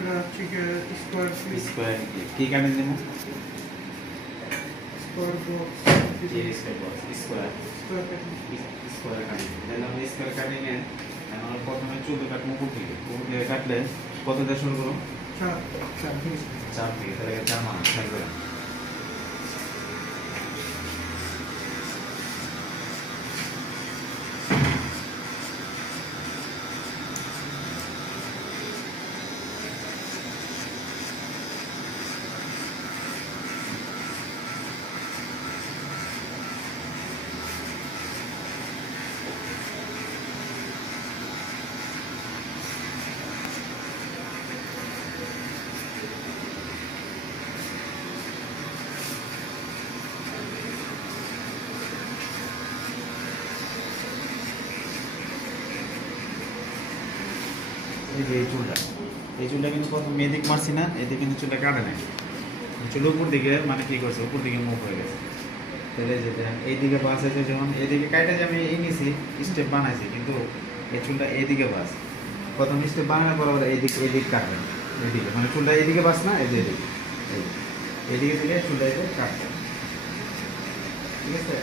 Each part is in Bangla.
এটা হচ্ছে স্কোয়ার ফিট স্কোয়ার কি কাটিং দেবো square box square square cutting square cutting তাহলে আমরা স্কোয়ার কাটিং এ আমরা প্রথমে চুল কাটবো উপর থেকে কাটলে কত দিয়ে শুরু করবো 4 থেকে 4 থেকে তাহলে 4 মান থাকবে এই যে এই চুলটা কিন্তু প্রথম এদিক মারছি না এদিকে কিন্তু চুলটা কাটে নাই চুল উপর দিকে মানে কি করছে উপর দিকে মুভ হয়ে গেছে তাহলে যে এইদিকে বাস আছে যেমন এইদিকে কাটে যে আমি এই নিছি স্টেপ বানাইছি কিন্তু এই চুলটা এইদিকে বাস প্রথম স্টেপ বানানোর পর আবার এইদিক কাটবে এইদিকে মানে চুলটা এইদিকে বাস না এই যে এইদিকে দিলে চুলটা এসে কাটবে ঠিক আছে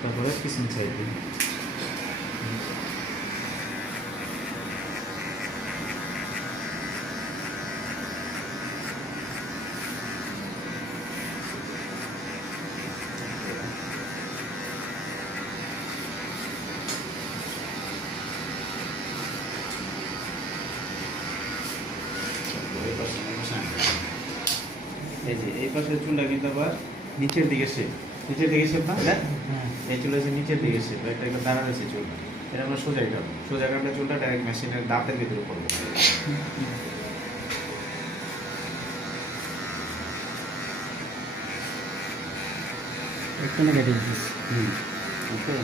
তারপরে পিছন সাইড দিই এই যে এই পাশের চুলটা কিন্তু আবার নিচের দিকে শেপ না এই চুল আছে নিচের দিকে শেপ একটা দাঁড়া রয়েছে চুল এটা আমরা সোজা কাটলে চুলটা ডাইরেক্ট মেশিনের দাঁতের ভিতরে পড়বে এখানে কেটে দিচ্ছি ওকে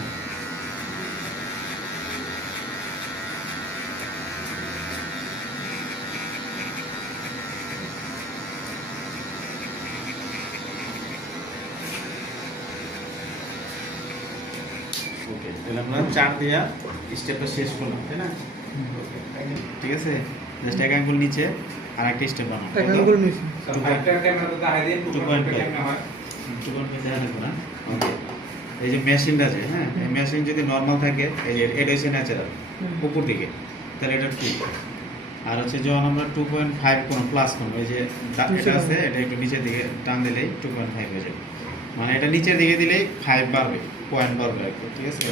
ওকে তাহলে আমরা 4 দিয়া স্টেপটা শেষ করলাম তাই না ঠিক আছে জাস্ট এক আঙ্গুল নিচে আর একটা স্টেপ বানাবো এক আঙ্গুল নিচে এই যে মেশিনটা আছে হ্যাঁ এই মেশিন যদি নর্মাল থাকে এই যে এটা হচ্ছে ন্যাচারাল উপর দিকে তাহলে এটা 2 আর হচ্ছে যখন আমরা 2.5 কোন প্লাস কোন এই যে এটা আছে এটা একটু নিচের দিকে টান দিলেই 2.5 হয়ে যাবে মানে এটা নিচের দিকে দিলেই 5 বাড়বে পয়েন্ট বাড়বে ঠিক আছে